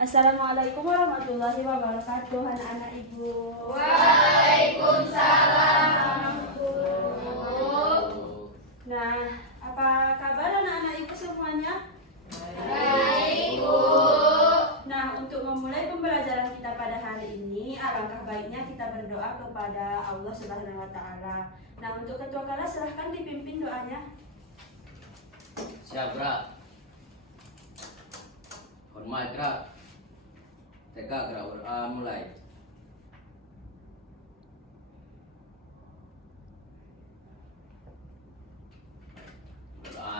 Assalamualaikum warahmatullahi wabarakatuh, anak-anak ibu. Waalaikumsalam, Bu. Nah, apa kabar anak-anak ibu semuanya? Baik, Bu. Nah, untuk memulai pembelajaran kita pada hari ini, alangkah baiknya kita berdoa kepada Allah Subhanahu wa Ta'ala. Nah, untuk ketua kelas silahkan dipimpin doanya. Siap, gerak. Hormat, gerak. Tegak, gerak. Mulai.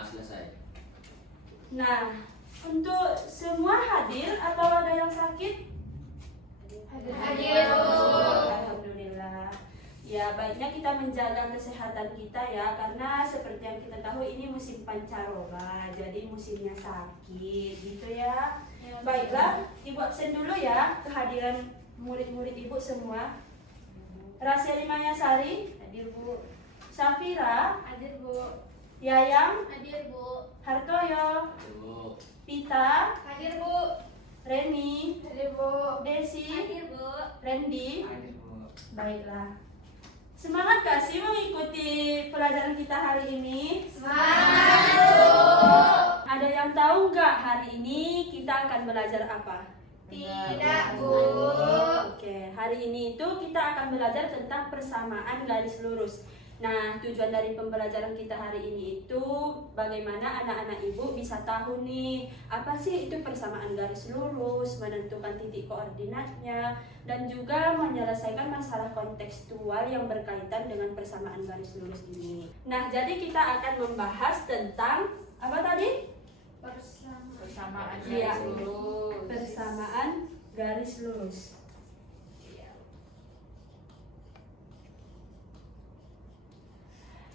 Selesai. Nah, untuk semua hadir atau ada yang sakit? Hadir, Bu. Alhamdulillah. Ya, baiknya kita menjaga kesehatan kita ya, karena seperti yang kita tahu ini musim pancaroba, jadi musimnya sakit gitu ya. Baiklah, Ibu absen dulu ya kehadiran murid-murid Ibu semua. Rasya Mayasari, hadir Bu. Safira, Hadir, Bu. Yayang, Hadir, Bu. Hartoyo, Tuh. Pita, Hadir, Bu. Reni, Hadir, Bu. Desi, Hadir, Bu. Randy. Baiklah. Semangat gak sih mengikuti pelajaran kita hari ini? Semangat, Bu. Ada yang tahu nggak hari ini kita akan belajar apa? Tidak, Bu. Oke, hari ini itu kita akan belajar tentang persamaan garis lurus. Nah, tujuan dari pembelajaran kita hari ini itu bagaimana anak-anak ibu bisa tahu nih apa sih itu persamaan garis lurus, menentukan titik koordinatnya, dan juga menyelesaikan masalah kontekstual yang berkaitan dengan persamaan garis lurus ini. Nah, jadi kita akan membahas tentang apa tadi? Persamaan Iya, garis lurus. persamaan garis lurus.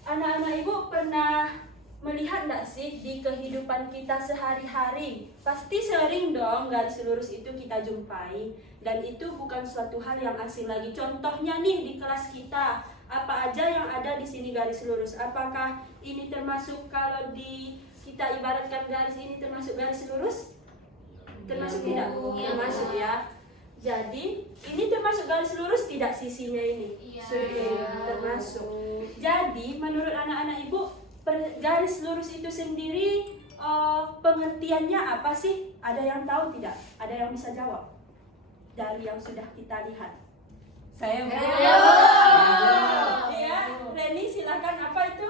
Anak-anak ibu pernah melihat nggak sih di kehidupan kita sehari-hari? Pasti sering dong garis lurus itu kita jumpai. Dan itu bukan suatu hal yang asing lagi. Contohnya nih di kelas kita, apa aja yang ada di sini garis lurus? Apakah ini termasuk kalau kita ibaratkan garis ini termasuk garis lurus? Termasuk tidak? Iya, Termasuk ya. Jadi ini termasuk garis lurus tidak sisinya ini? Iya. Sudah termasuk. Jadi menurut anak-anak ibu garis lurus itu sendiri pengertiannya apa sih? Ada yang tahu tidak? Ada yang bisa jawab dari yang sudah kita lihat? Saya Bu. Iya, Reni silakan, apa itu?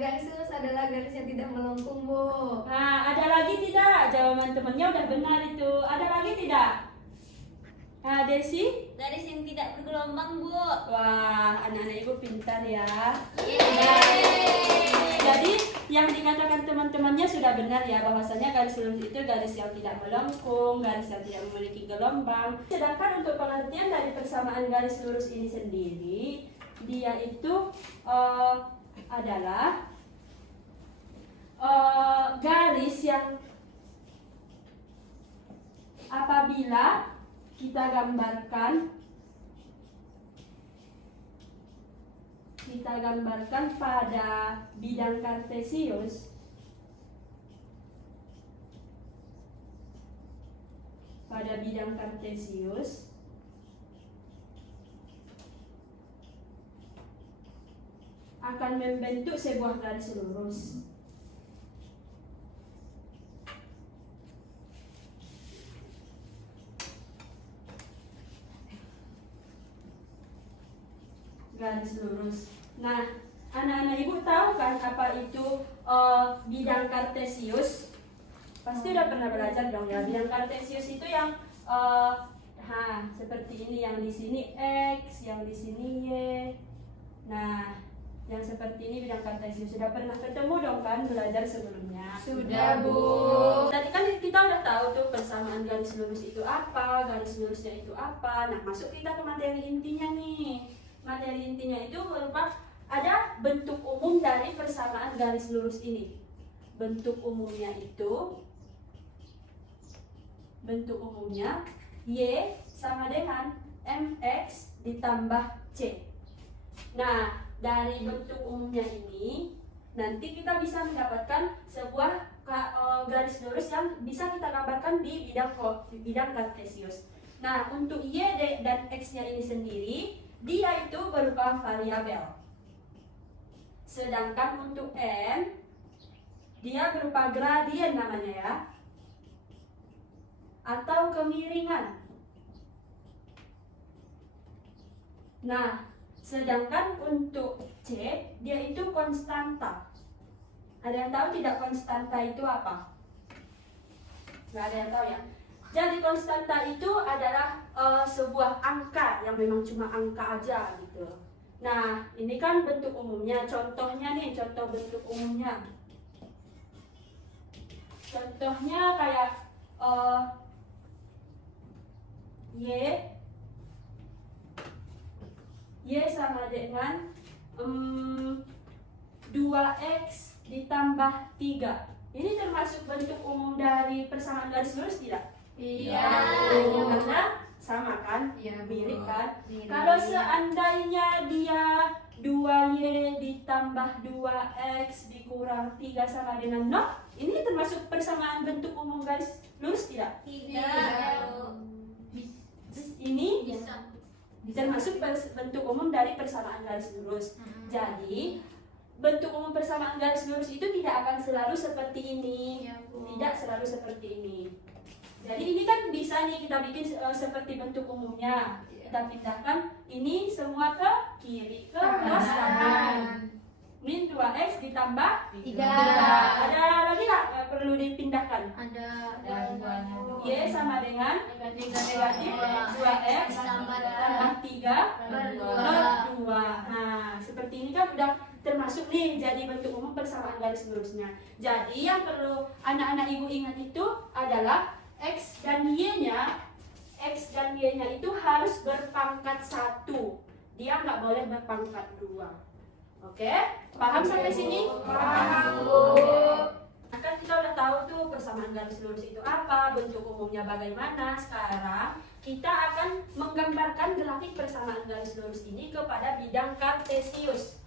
Garis lurus adalah garis yang tidak melengkung, Bu. Nah, ada lagi tidak? Jawaban temannya udah benar itu. Ada lagi tidak? Nah, Desi? Garis yang tidak bergelombang, Bu. Wah, anak-anak ibu pintar ya. Yeay. Jadi yang dikatakan teman-temannya sudah benar ya, bahwasanya garis lurus itu garis yang tidak melengkung, garis yang tidak memiliki gelombang. Sedangkan untuk pengertian dari persamaan garis lurus ini sendiri, dia itu adalah garis yang apabila kita gambarkan pada bidang kartesius akan membentuk sebuah garis lurus. Garis lurus. Nah, anak-anak ibu tahu kan apa itu bidang kartesius? Pasti udah pernah belajar dong ya. Bidang kartesius itu yang seperti ini, yang di sini X, yang di sini Y. Nah, yang seperti ini bidang kartesius. Sudah pernah ketemu dong kan belajar sebelumnya? Sudah, Bu. Tadi kan kita udah tahu tuh persamaan garis lurus itu apa, garis lurusnya itu apa. Nah, masuk kita ke materi intinya nih. Materi intinya itu berupa ada bentuk umum dari persamaan garis lurus ini. Bentuk umumnya Y sama dengan MX ditambah C. Nah, dari bentuk umumnya ini nanti kita bisa mendapatkan sebuah garis lurus yang bisa kita gambarkan di bidang kartesius. Nah, untuk Y dan X-nya ini sendiri, dia itu berupa variabel. Sedangkan untuk M, dia berupa gradien namanya ya, atau kemiringan. Nah, sedangkan untuk C, dia itu konstanta. Ada yang tahu tidak konstanta itu apa? Nggak ada yang tahu ya? Jadi konstanta itu adalah sebuah angka yang memang cuma angka aja gitu. Nah, ini kan bentuk umumnya. Contohnya nih, contoh bentuk umumnya. Contohnya kayak Y sama dengan 2X ditambah 3. Ini termasuk bentuk umum dari persamaan garis lurus tidak? Iya. Karena sama kan? Iya, Mirip kan? Mirip. Kalau seandainya dia 2Y ditambah 2X dikurang 3 sama dengan 0, ini termasuk persamaan bentuk umum garis lurus tidak? Ini termasuk bentuk umum dari persamaan garis lurus. Jadi bentuk umum persamaan garis lurus itu tidak akan selalu seperti ini. Iya, Bu. Tidak selalu seperti ini. Jadi ini kan bisa nih kita bikin seperti bentuk umumnya. Kita pindahkan ini semua ke kiri, ke kanan. Min 2X ditambah 3. Ada lagi nggak perlu dipindahkan? Ada Y sama dengan negatif 2X tambah 3 per 2. Nah, seperti ini kan udah termasuk nih jadi bentuk umum persamaan garis lurusnya. Jadi yang perlu anak-anak ibu ingat itu adalah X dan Y-nya itu harus berpangkat 1. Dia nggak boleh berpangkat 2. Oke? Paham sampai sini? Paham, Bu. Nah, kan kita udah tahu tuh persamaan garis lurus itu apa, bentuk umumnya bagaimana. Sekarang kita akan menggambarkan grafik persamaan garis lurus ini kepada bidang kartesius.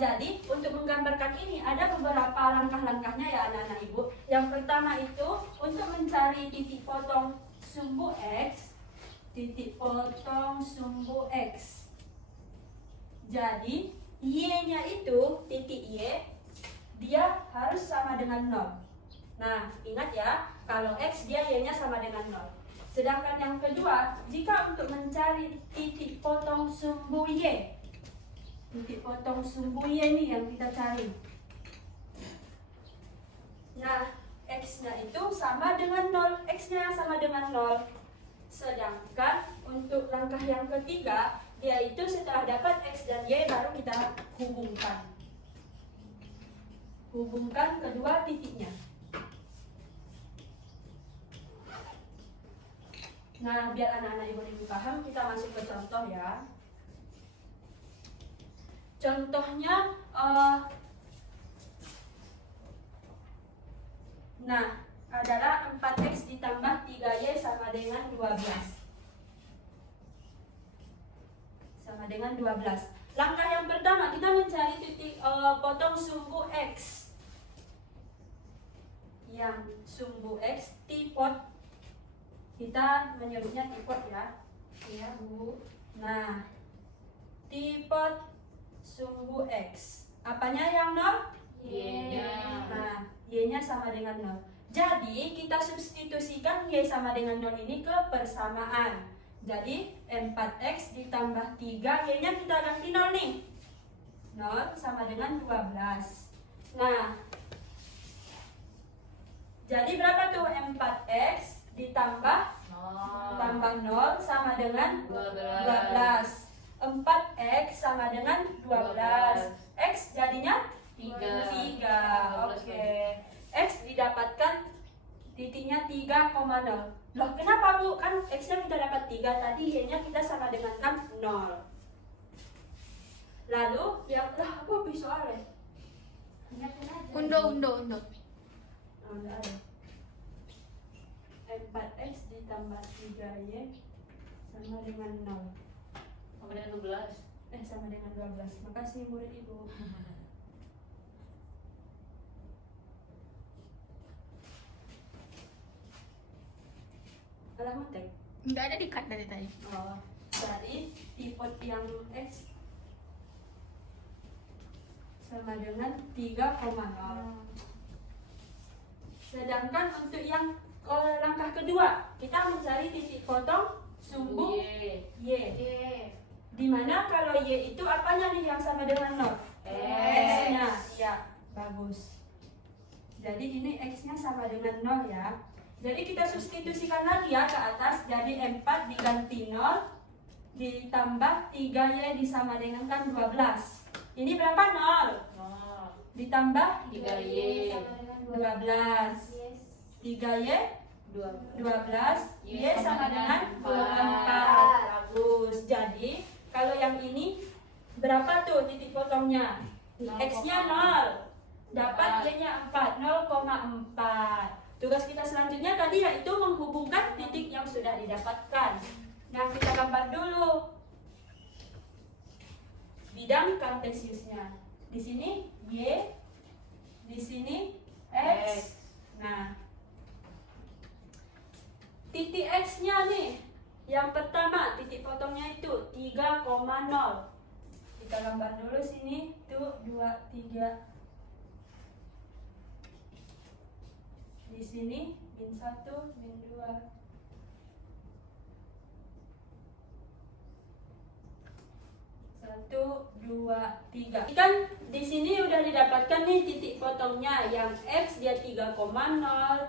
Jadi untuk menggambarkan ini ada beberapa langkah-langkahnya ya anak-anak ibu. Yang pertama itu untuk mencari titik potong sumbu X. Jadi Y-nya itu titik Y, dia harus sama dengan 0. Nah, ingat ya, kalau X dia Y-nya sama dengan 0. Sedangkan yang kedua, jika untuk mencari titik potong sumbu Y, titik potong sumbu Y ini yang kita cari. Nah, X-nya itu sama dengan 0, X-nya sama dengan 0. Sedangkan untuk langkah yang ketiga, yaitu setelah dapat X dan Y baru kita hubungkan. Hubungkan kedua titiknya. Nah, biar anak-anak ibu lebih paham, kita masuk ke contoh ya. Contohnya, adalah 4X ditambah 3Y sama dengan 12. Sama dengan 12. Langkah yang pertama, kita mencari titik potong sumbu X. Yang sumbu X, tipot. Kita menyebutnya tipot ya. Iya, Bu. Nah, tipot sumbu X. Apanya yang 0? Y-nya. Nah, Y-nya sama dengan 0. Jadi, kita substitusikan Y sama dengan 0 ini ke persamaan. Jadi, 4X ditambah 3, Y-nya kita ganti 0 nih. 0 sama dengan 12. Nah, jadi berapa tuh 4X ditambah tambah 0 sama dengan 12. 4X sama dengan 12. X jadinya 3. Oke. X didapatkan titiknya 3,0. Loh, kenapa Bu? Kan X-nya kita dapat 3, tadi Y-nya kita sama dengan kan 0. Lalu, aku habis soalnya. Ingatin aja. Undo. Oh, enggak ada. 4X ditambah 3Y sama dengan 0. Sama dengan 12. Sama dengan 12. Makasih murid ibu. Salah ngetek. Nggak ada di cut dari tadi. Oh, jadi tipe yang X sama dengan 3,0. Sedangkan untuk yang langkah kedua, kita mencari titik potong sumbu Y. Dimana kalau Y itu apanya nih yang sama dengan 0? X-nya. Ya, bagus. Jadi ini X-nya sama dengan 0 ya. Jadi kita substitusikan lagi ya ke atas. Jadi 4 diganti 0 ditambah 3Y disama dengan kan 12. Ini berapa? 0. Ditambah 3Y. 12. 3Y 12. Y sama dengan 24. Bagus. Jadi kalau yang ini berapa tuh titik potongnya? X-nya 0. Dapat Y-nya 4. 0,4. Tugas kita selanjutnya tadi yaitu menghubungkan titik yang sudah didapatkan. Nah, kita gambar dulu bidang kartesiusnya. Di sini Y, di sini X. Nah, titik X-nya nih, yang pertama titik potongnya itu 3,0. Kita gambar dulu sini, tuh 2, 3. Di sini min 1, min 2. 1, 2, 3. Kan di sini udah didapatkan nih titik potongnya. Yang X dia 3,0,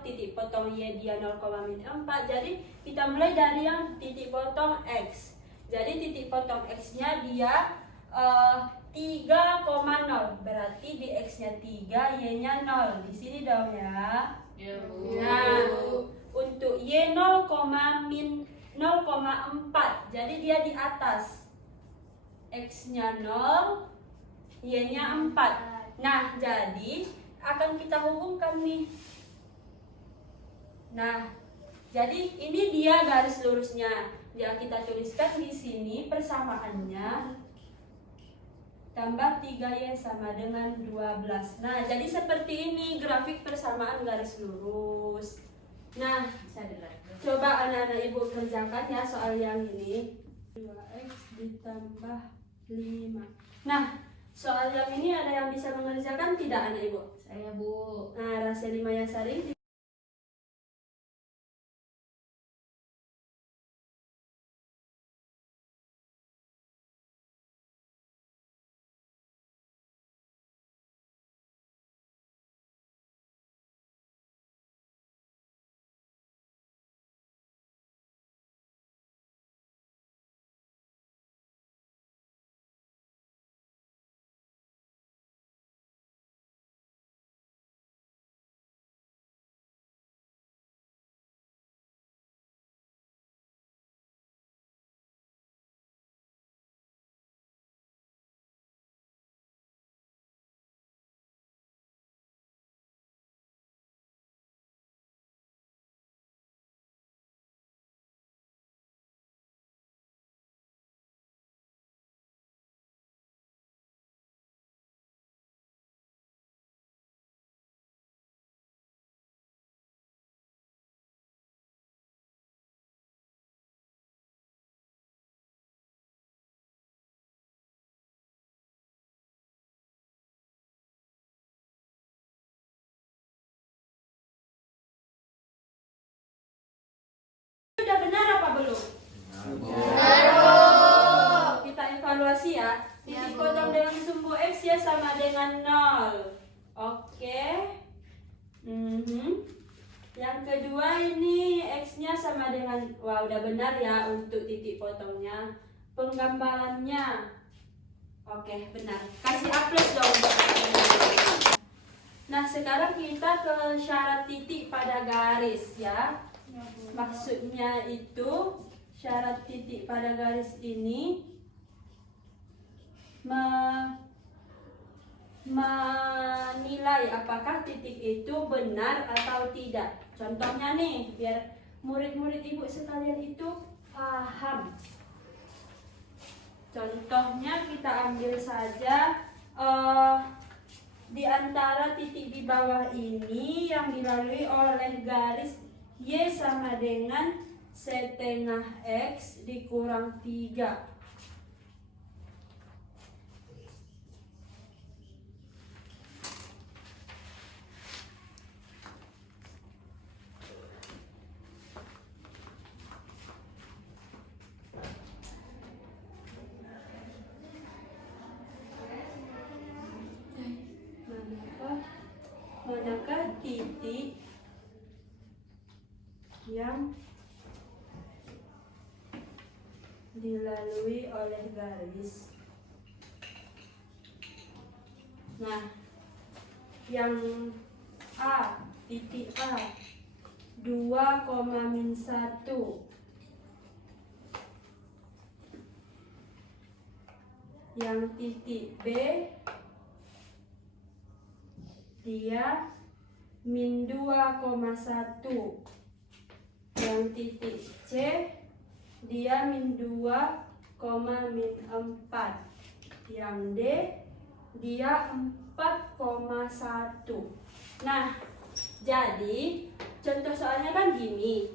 titik potong Y dia 0,4. Jadi kita mulai dari yang titik potong X. Jadi titik potong X-nya dia 3,0. Berarti di X-nya 3, Y-nya 0. Di sini dong ya. Ya, Bu. Nah, untuk Y 0,4. Jadi dia di atas. X-nya 0, Y-nya 4. Nah, jadi akan kita hubungkan nih. Nah, jadi ini dia garis lurusnya. Ya, kita tuliskan di sini persamaannya. Tambah 3Y sama dengan 12. Nah, jadi seperti ini grafik persamaan garis lurus. Nah, coba anak-anak ibu kerjakan ya soal yang ini. 2X ditambah 5. Nah, soal yang ini ada yang bisa mengerjakan tidak anak ibu? Saya, Bu. Nah, Rasya Limaya Sari. Sudah benar apa belum? Kita evaluasi ya. Titik potong dengan sumbu X ya sama dengan 0. Oke. Yang kedua ini X-nya sama dengan, wah udah benar ya untuk titik potongnya. Penggambarannya, oke benar. Kasih aplaus dong. Nah, sekarang kita ke syarat titik pada garis ya. Maksudnya itu syarat titik pada garis ini menilai apakah titik itu benar atau tidak. Contohnya nih, biar murid-murid ibu sekalian itu paham. Contohnya kita ambil saja di antara titik di bawah ini yang dilalui oleh garis Y sama dengan setengah X dikurang 3. Manakah titik yang dilalui oleh garis? Nah, yang A, titik A 2,-1. Yang titik B dia min 2,1. Yang titik C dia min 2,-4. Yang D dia 4,1. Nah, jadi contoh soalnya kan gini.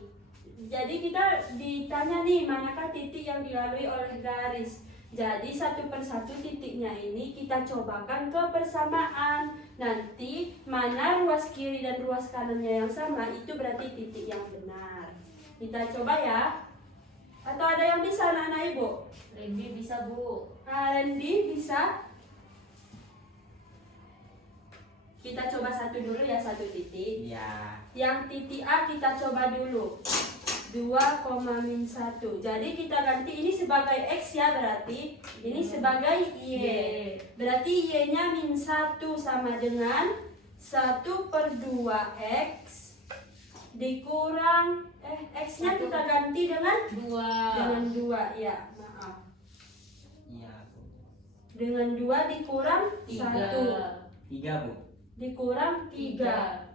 Jadi kita ditanya nih, manakah titik yang dilalui oleh garis. Jadi satu persatu titiknya ini kita cobakan ke persamaan. Nanti mana ruas kiri dan ruas kanannya yang sama, itu berarti titik yang benar. Kita coba ya. Atau ada yang bisa anak-anak ibu? Randy bisa Bu. Randy bisa? Kita coba satu dulu ya, satu titik. Ya. Yang titik A kita coba dulu. 2,-1. Jadi kita ganti ini sebagai X ya, berarti ini sebagai Y. Berarti Y-nya -1 sama dengan 1/2X dikurang X-nya kita ganti dengan 2 ya, maaf. Iya, Bu. Dengan 2 dikurang 1 3, Bu. dikurang 3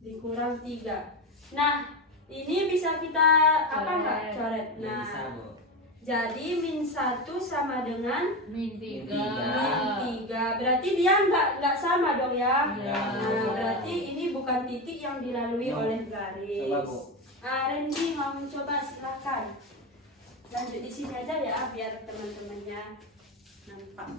dikurang 3. Nah, ini bisa kita apa enggak coret? Ya, Nah, bisa, Bu. jadi -1 sama dengan Min Min 3. Berarti dia enggak sama dong ya. Iya. Nah, berarti ini bukan titik yang dilalui Ya. oleh garis. Coba, Bu. Randy mau mencoba, silakan. Lanjut di sini aja ya, biar teman-temannya nampak.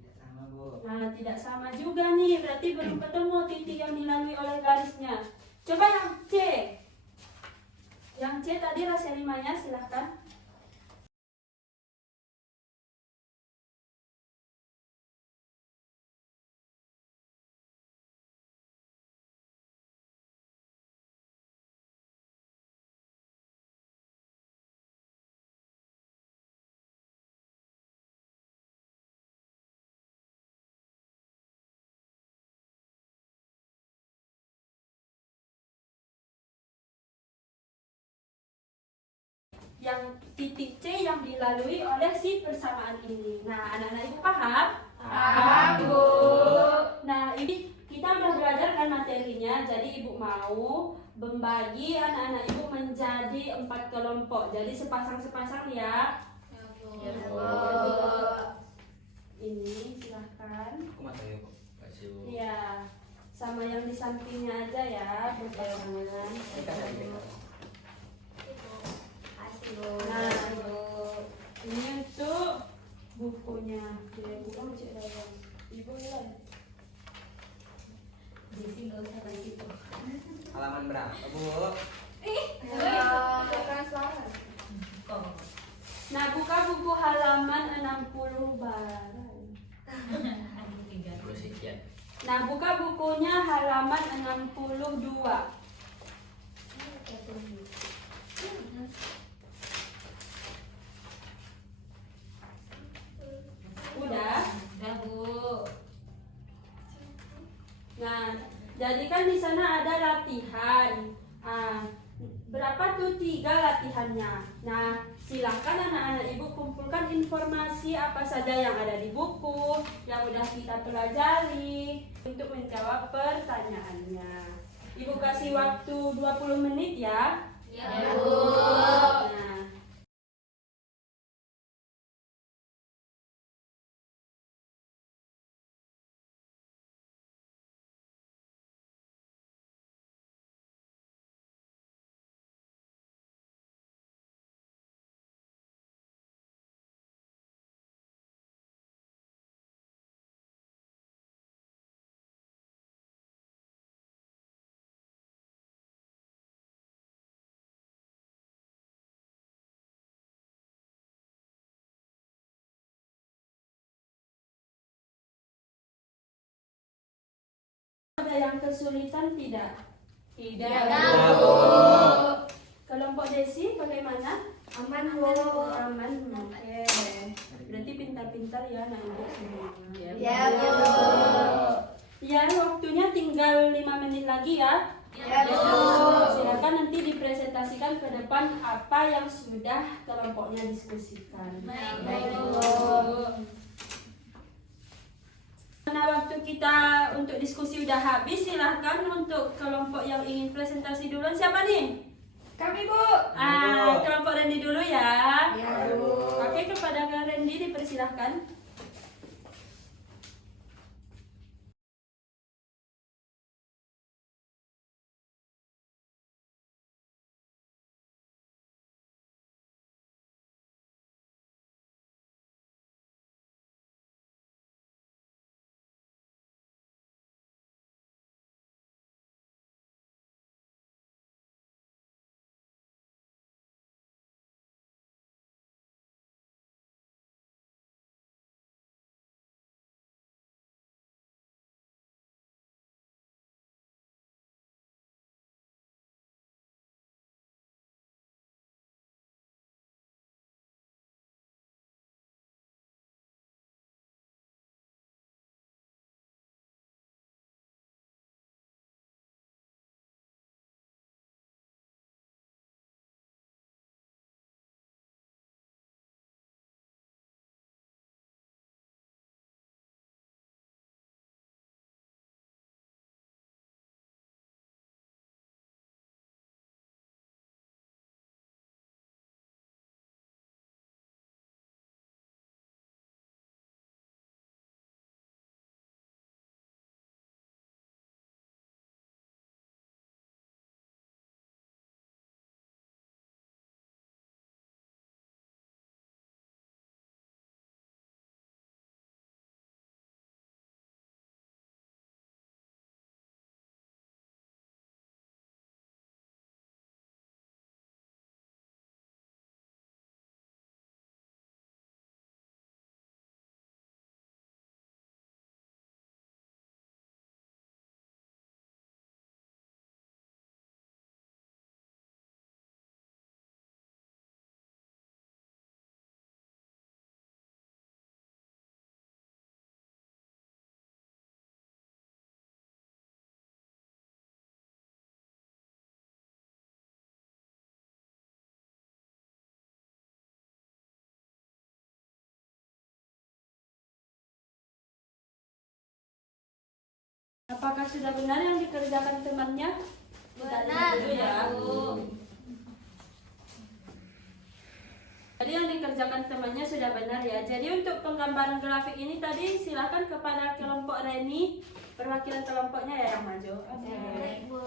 Tidak sama, Bu. Nah, tidak sama juga nih, berarti belum ketemu titik yang dilalui oleh garisnya. Coba yang C. Yang C tadi rasa 5-nya, silahkan. Yang titik C yang dilalui oleh si persamaan ini. Nah, anak-anak ibu paham? Paham, Bu. Nah, ini kita udah belajar kan materinya, jadi ibu mau membagi anak-anak ibu menjadi 4 kelompok. Jadi sepasang-sepasang ya. Ya, Bu. Ini silahkan. Aku mata ya, Bu. Kasih, Bu. Iya, sama yang di sampingnya aja ya, berpasangan. Kita cari kita. Nah, ini untuk bukunya. Dia buka macam mana? Ibu mulai. Di sini enggak usah kayak gitu. Halaman berapa, Bu? Kok. Nah, buka buku halaman 60 barang. Ada 3. 30 sekian. Nah, buka bukunya halaman 62. Udah? Udah, Bu. Nah, Jadi kan di sana ada latihan. Berapa tuh 3 latihannya. Nah, silakan anak-anak ibu kumpulkan informasi apa saja yang ada di buku yang udah kita pelajari untuk menjawab pertanyaannya. Ibu kasih waktu 20 menit ya. Ya, Bu. Nah, ada yang kesulitan tidak? Tidak, Bu. Kelompok Desi bagaimana? Aman, Bu. Aman, oke. Berarti pintar-pintar ya anak ibu semua. Ya, Bu. Ya, waktunya tinggal 5 menit lagi ya. Ya, Bu. Silakan nanti dipresentasikan ke depan apa yang sudah kelompoknya diskusikan. Baik, Bu. Karena waktu kita untuk diskusi udah habis, silahkan untuk kelompok yang ingin presentasi duluan. Siapa nih? Kami, Bu. Kelompok Randy dulu ya. Ya, Bu. Oke, kepada Kak Randy dipersilahkan. Apakah sudah benar yang dikerjakan temannya? Kita lihat dulu ya. Jadi yang dikerjakan temannya sudah benar ya. Jadi untuk penggambaran grafik ini tadi silakan kepada kelompok Reni, perwakilan kelompoknya ya yang maju. Oke. Baik, Bu.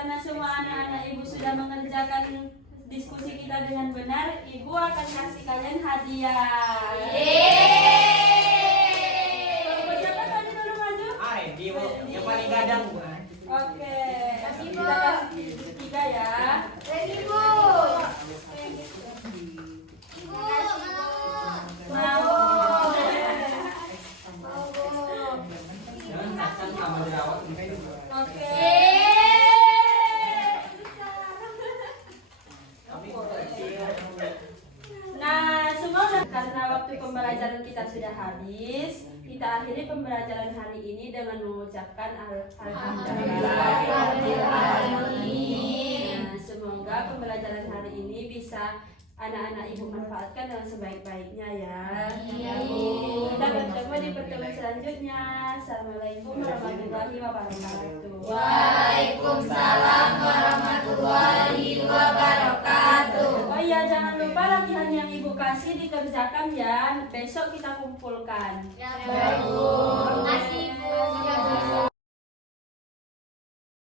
karena semua anak-anak ibu sudah mengerjakan diskusi kita dengan benar, ibu akan kasih kalian hadiah. Kelompok siapa tadi dulu maju? Di Bu. Yang paling gadang Bu. Oke, Kasih, Bu. kita kasih 3 ya. Ready, Bu. Ibu, Mau. mau, Bu. Jangan takkan kamu jerawat. Oke. Tapi kecil. Nah, semua karena waktu pembelajaran kita sudah habis, kita akhiri pembelajaran hari ini dengan mengucapkan Alhamdulillahirrahmanirrahim. Nah, semoga pembelajaran hari ini bisa anak-anak ibu manfaatkan dengan sebaik-baiknya ya. Kita bertemu di pertemuan selanjutnya. Assalamualaikum warahmatullahi wabarakatuh. Waalaikumsalam warahmatullahi wabarakatuh. Oh iya, jangan lupa latihan yang ibu kasih dikerjakan ya. Besok kita kumpulkan. Ya, Bu. Terima kasih,